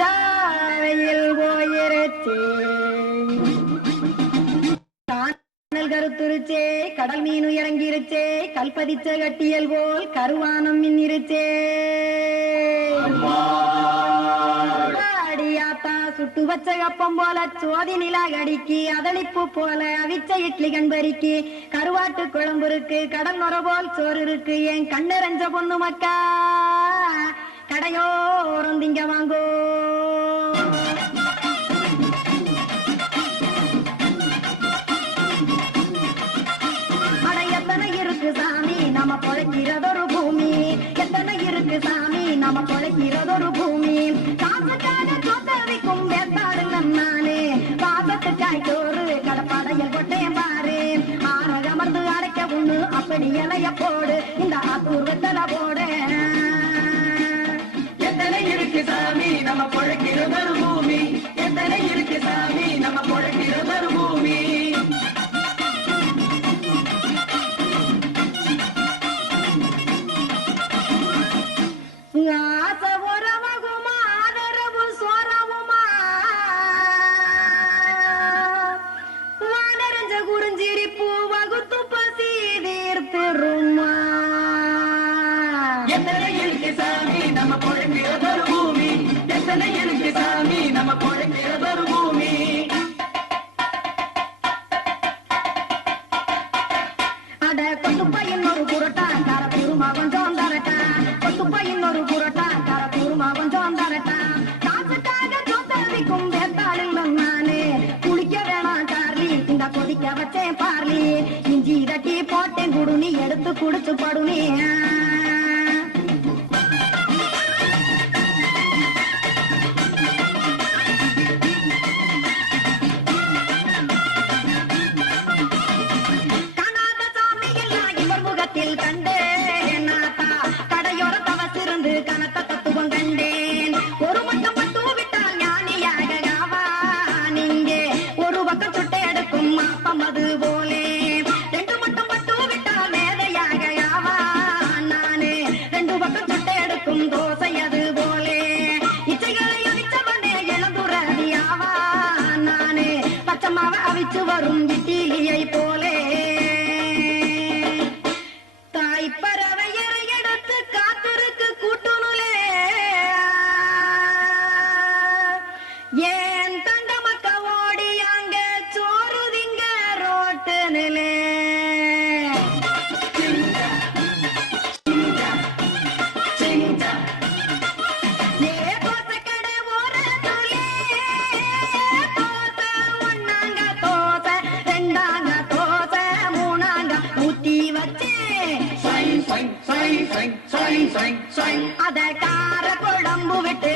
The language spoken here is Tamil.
கஞ்சாவையில் போயிருச்சே. கருத்துருச்சே கடல் மீன் இறங்கிருச்சே கல்பதிச்ச கட்டியல் போல் கருவானம் மின்னிருச்சே. அடியாத்தா சுட்டு வச்ச கப்பம் போல சோதி நிலா கடிக்கு அதளிப்பு போல அவிச்ச இட்லி கண்பறிக்கு. கருவாட்டு குழம்பு இருக்கு கடல் நுர போல் சோறு இருக்கு என் கண்ணரஞ்ச பொண்ணு மக்கா. கடையோரம் திங்க வாங்கோ. நம்ம பொழைக்கிறதொரு பூமி. எத்தனை இருக்கு சாமி? நம்ம பொழைக்கிறதொரு பூமி. காசுக்காக சொத்தவிக்கும் வேத்தாடுங்க நானே. பாசத்துக்காய் சோறு கடப்பாடையில் கொட்டேன் பாரு. ஆற அமர்ந்து அடைக்க ஒண்ணு அப்படி இலைய போடு. இந்த ஆத்தூர் வெத்தலை போடு. எத்தனை இருக்கு சாமி நம்ம பொழைக்கிறதொரு பூமி? எத்தனை இருக்கு சாமி நம்ம பொழைக்கிறதொரு பூமி? அட கொத்துப்பா இன்னொரு புரோட்டா கார குருமா கொஞ்சம் தரட்டா கொத்துப்பா இன்னொரு புரோட்டா கார குருமா கொஞ்சம் தரட்டா காசுக்காக நானே. குளிக்க வேணாம் இந்த கொதிக்க வச்சேன் பார்லி. இஞ்சி தட்டி போட்டேன் குடுனி எடுத்து குடிச்சு படுனி பச்சமாவ அவிச்சு வரும் இட்டிலியை சைன் சைன் சைன் சைன். அத கார குழம்பு விட்டு